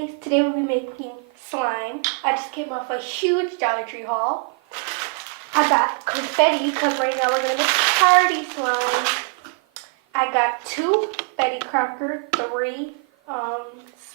guys, today we'll be making slime. I just came off a huge Dollar Tree haul. I got confetti because right now we're going to make party slime. I got 2 Betty Crocker, 3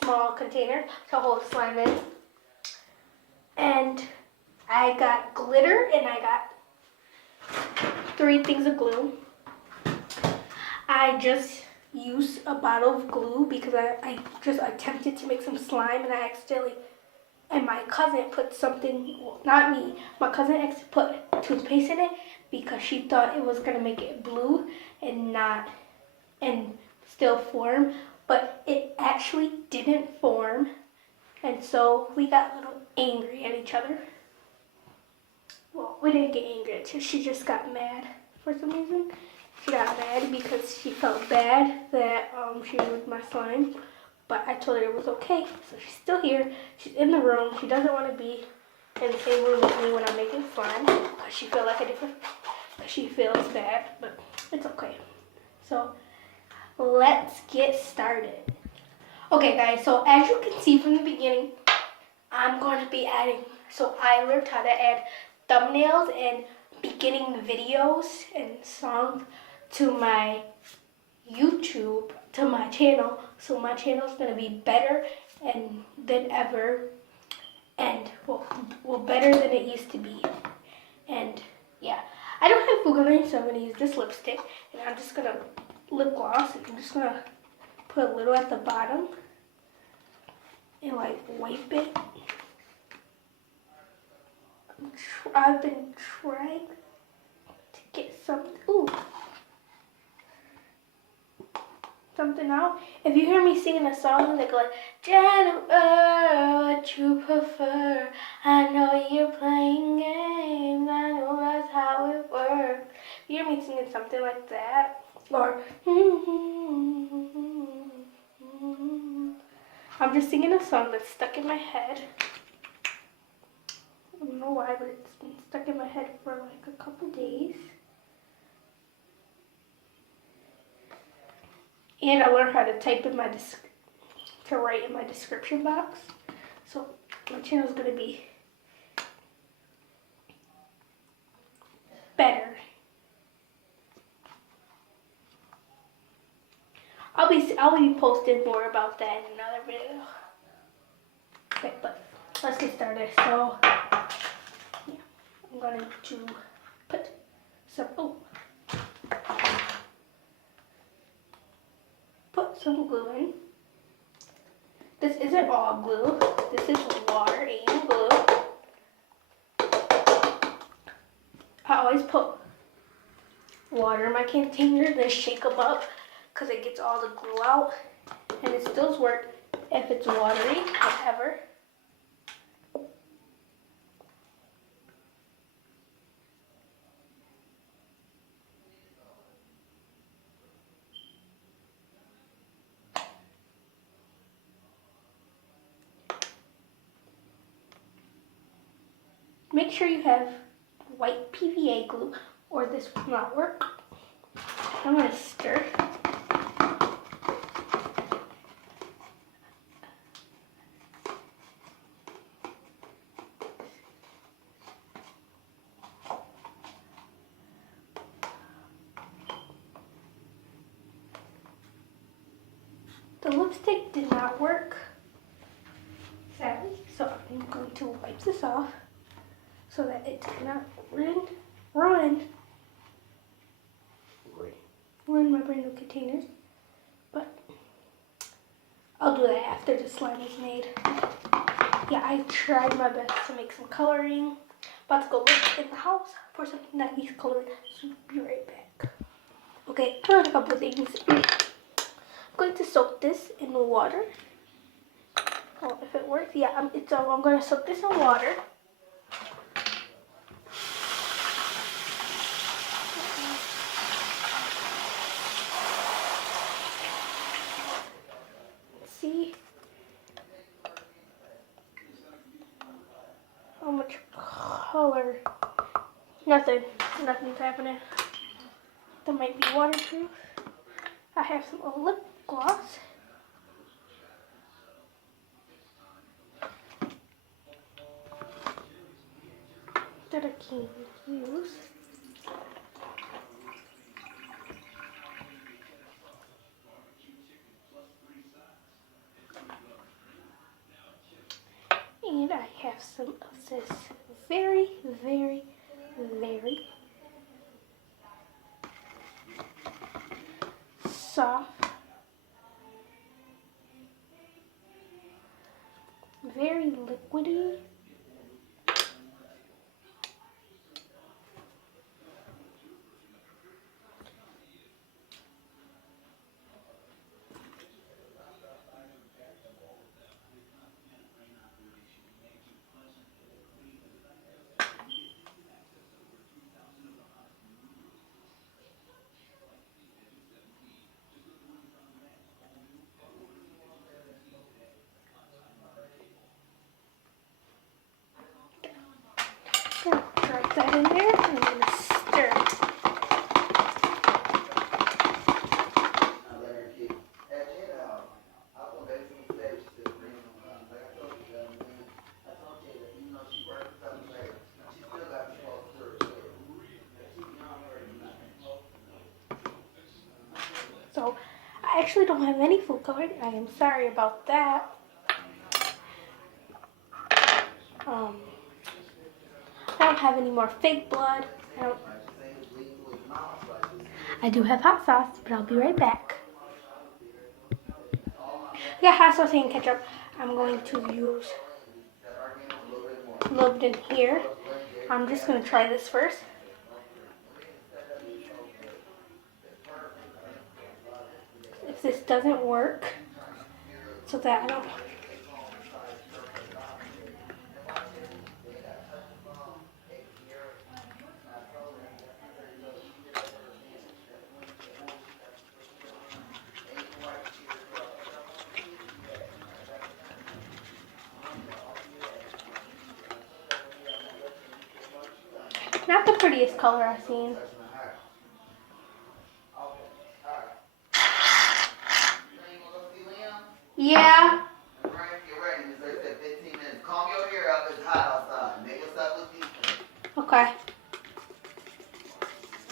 small containers to hold slime in. And I got glitter and I got 3 things of glue. I just used a bottle of glue because I just attempted to make some slime and I accidentally, and my cousin put something, well, not me, my cousin put toothpaste in it because she thought it was going to make it blue and still form, but it actually didn't form, and so we got a little angry at each other. Well, we didn't get angry at each other, she just got mad for some reason. She got mad because she felt bad that she ruined my slime, but I told her it was okay. So she's still here. She's in the room. She doesn't want to be in the same room with me when I'm making slime because she feels like she feels bad, but it's okay. So let's get started. Okay, guys. So as you can see from the beginning, I'm going to be adding. So I learned how to add thumbnails and beginning videos and songs to my YouTube, to my channel. So my channel is going to be better than ever, and well, better than it used to be. And yeah, I don't have Google Lens, so I'm going to use this lipstick, and I'm just going to lip gloss, and I'm just going to put a little at the bottom and like wipe it. I've been trying to get something out. If you hear me singing a song that goes, Jennifer, what you prefer? I know you're playing games. I know that's how it works. If you hear me singing something like that, or I'm just singing a song that's stuck in my head. I don't know why, but it's been stuck in my head for like a couple days. And I learned how to type in write in my description box. So my channel is going to be better. I'll be posting more about that in another video. Okay, but let's get started. So yeah, I'm going to put some glue in. This isn't all glue. This is water and glue. I always put water in my container, then shake them up because it gets all the glue out. And it still works if it's watery, whatever. Make sure you have white PVA glue or this will not work. I'm going to stir. The lipstick did not work, sadly, so I'm going to wipe this off so that it does not ruin my brand new containers. But I'll do that after the slime is made. Yeah, I tried my best to make some coloring. About to go look in the house for something that needs coloring, so be right back. Okay, I learned a couple things. I'm going to soak this in water. Oh, if it works, yeah, I'm going to soak this in water. See how much color. Nothing's happening. That might be waterproof. I have some lip gloss. that I can use. And I have some of this very, very, very soft, very liquidy. I'm gonna drop that in there and I'm gonna stir it. So I actually don't have any food coloring. I am sorry about that. I don't have any more fake blood. I do have hot sauce, but I'll be right back. Yeah, hot sauce and ketchup. I'm going to use a little bit in here. I'm just going to try this first. If this doesn't work, so that I don't... Not the prettiest color I've seen. Yeah. Okay.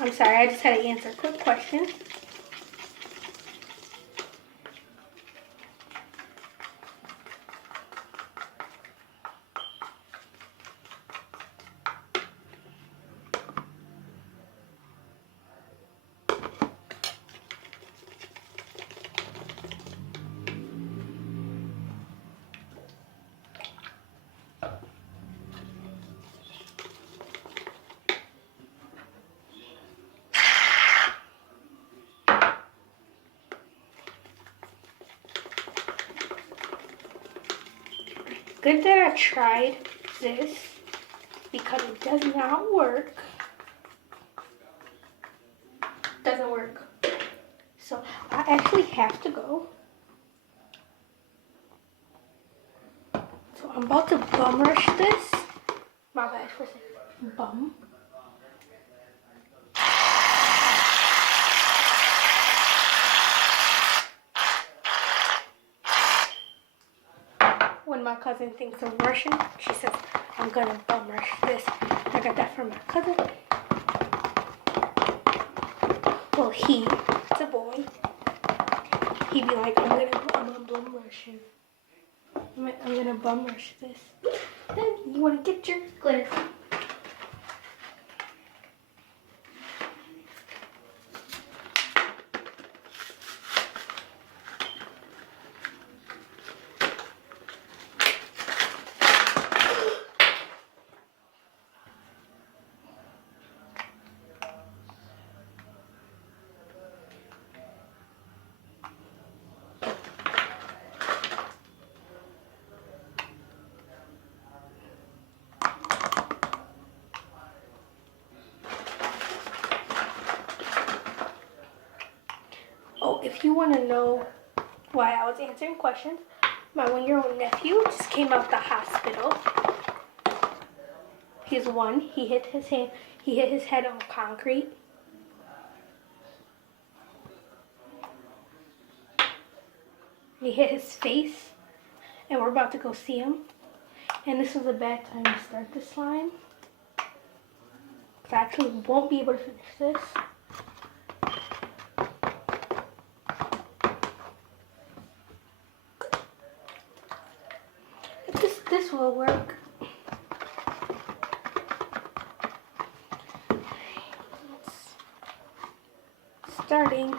I'm sorry, I just had to answer a quick question. Good that I tried this because it does not work. Doesn't work. So I actually have to go. So I'm about to bum rush this. My bad for saying bum. When my cousin thinks I'm Russian, she says, I'm gonna bum rush this. I got that from my cousin. Well, it's a boy. He'd be like, I'm gonna bum rush him. I'm gonna bum rush this. Then you wanna get your glitter. Oh, if you want to know why I was answering questions, my 1-year-old nephew just came out the hospital. He's one. He hit his head on concrete. He hit his face, and we're about to go see him. And this was a bad time to start the slime. I actually won't be able to finish this. This will work. Starting.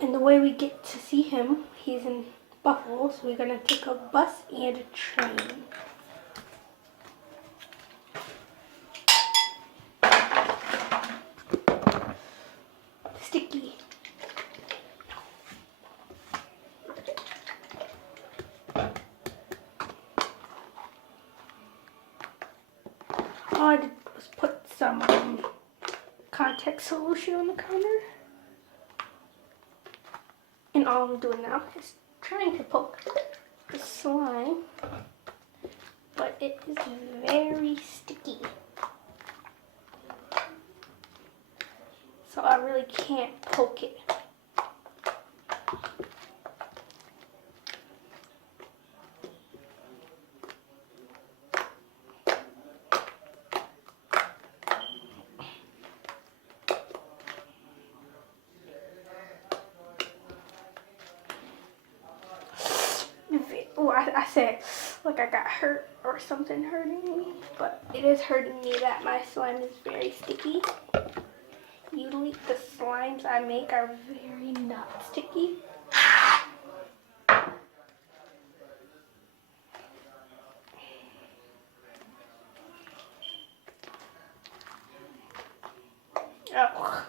And the way we get to see him, he's in Buffalo, so we're gonna take a bus and a train. Sticky. All I did was put some contact solution on the counter. And all I'm doing now is trying to poke the slime, but it is very sticky. So I really can't poke it. Oh, I said like I got hurt or something hurting me, but it is hurting me that my slime is very sticky. Usually the slimes I make are very not sticky. Oh.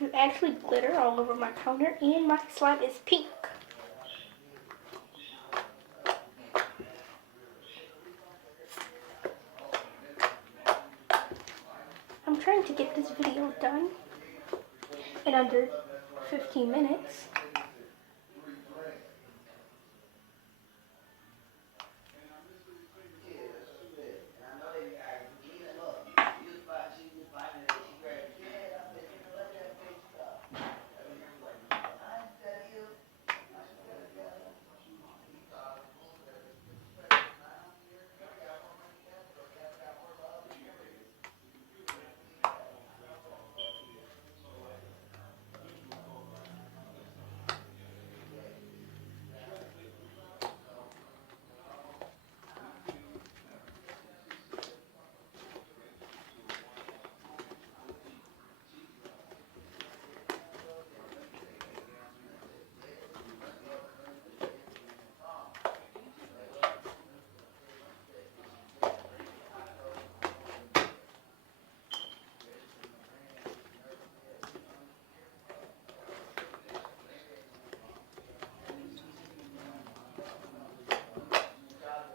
There's actually glitter all over my counter and my slime is pink. I'm trying to get this video done in under 15 minutes.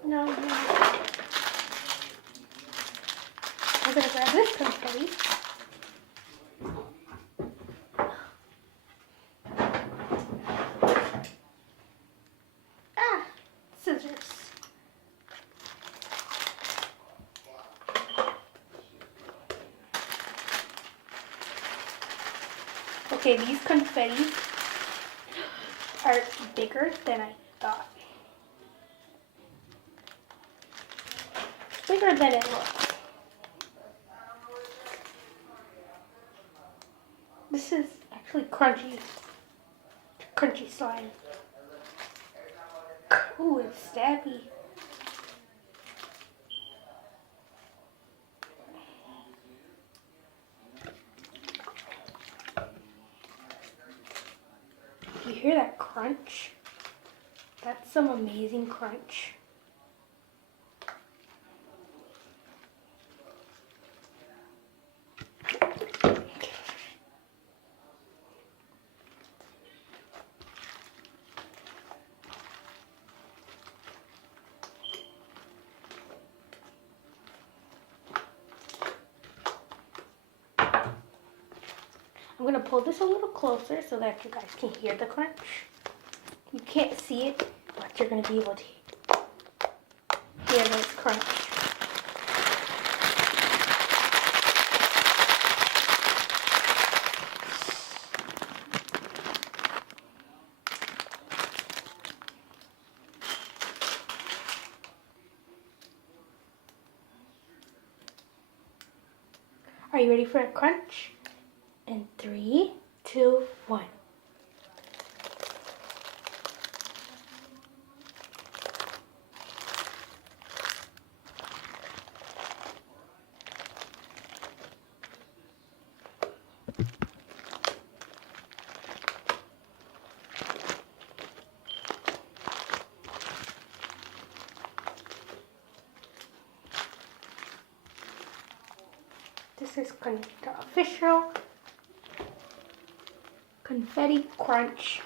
No, no. I'm gonna grab this confetti. Ah, scissors. Okay, these confetti are bigger than I thought. Bigger than it looks. This is actually crunchy. Crunchy slime. Ooh, it's stabby. You hear that crunch? That's some amazing crunch. I'm going to pull this a little closer so that you guys can hear the crunch. You can't see it, but you're going to be able to hear this crunch. Are you ready for a crunch? In 3, 2, 1. This is the official confetti crunch.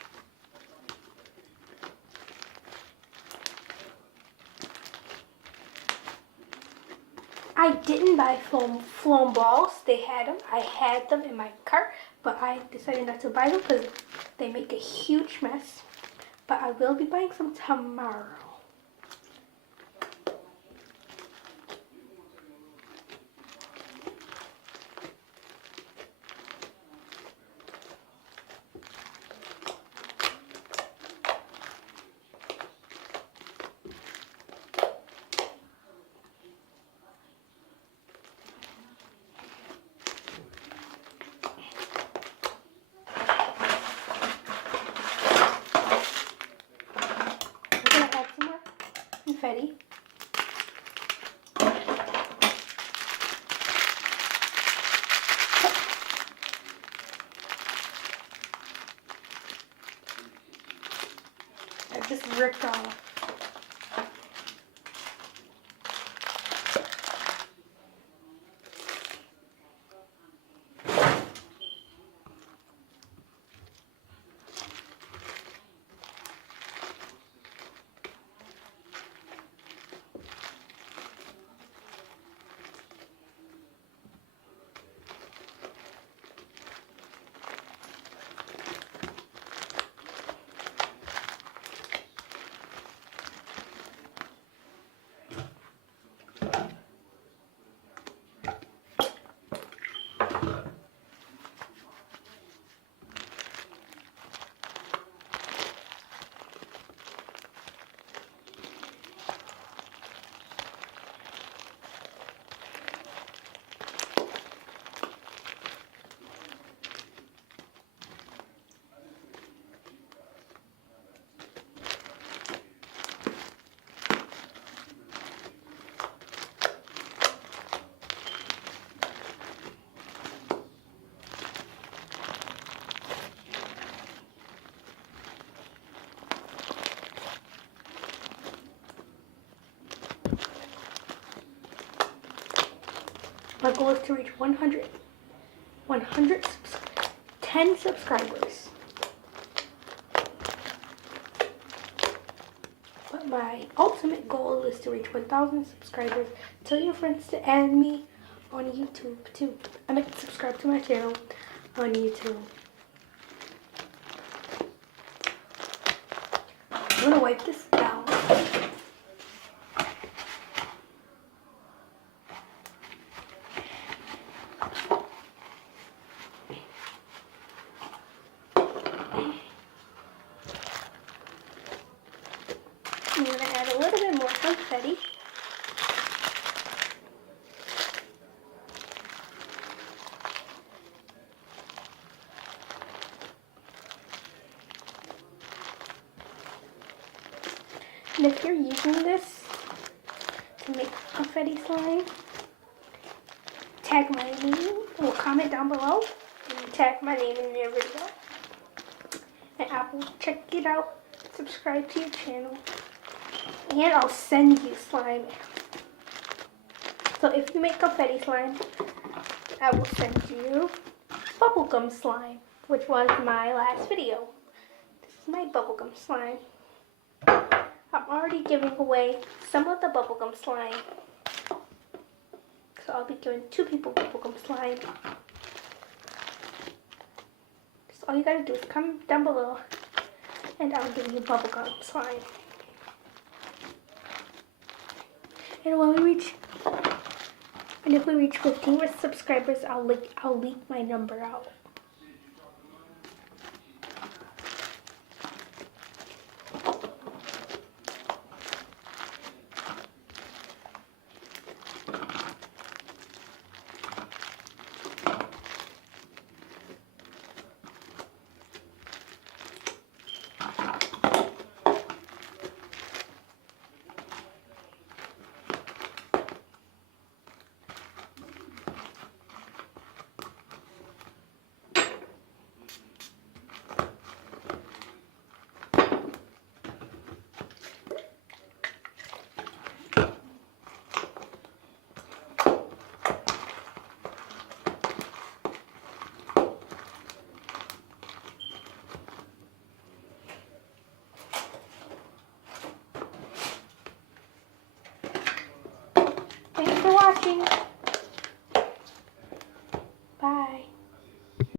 I didn't buy foam balls. They had them. I had them in my cart, but I decided not to buy them because they make a huge mess. But I will be buying some tomorrow. Confetti. I just ripped off. My goal is to reach 10 subscribers. But my ultimate goal is to reach 1,000 subscribers. Tell your friends to add me on YouTube too. I mean, subscribe to my channel on YouTube. I'm gonna wipe this down. I'm going to add a little bit more confetti. And if you're using this to make confetti slime, tag my name or comment down below and tag my name in your video. And I will check it out, subscribe to your channel. And I'll send you slime. So if you make confetti slime, I will send you bubblegum slime, which was my last video. This is my bubblegum slime. I'm already giving away some of the bubblegum slime. So I'll be giving 2 people bubblegum slime. all you gotta do is comment down below and I'll give you bubblegum slime. And if we reach 15 subscribers, I'll leak my number out. Thanks for watching.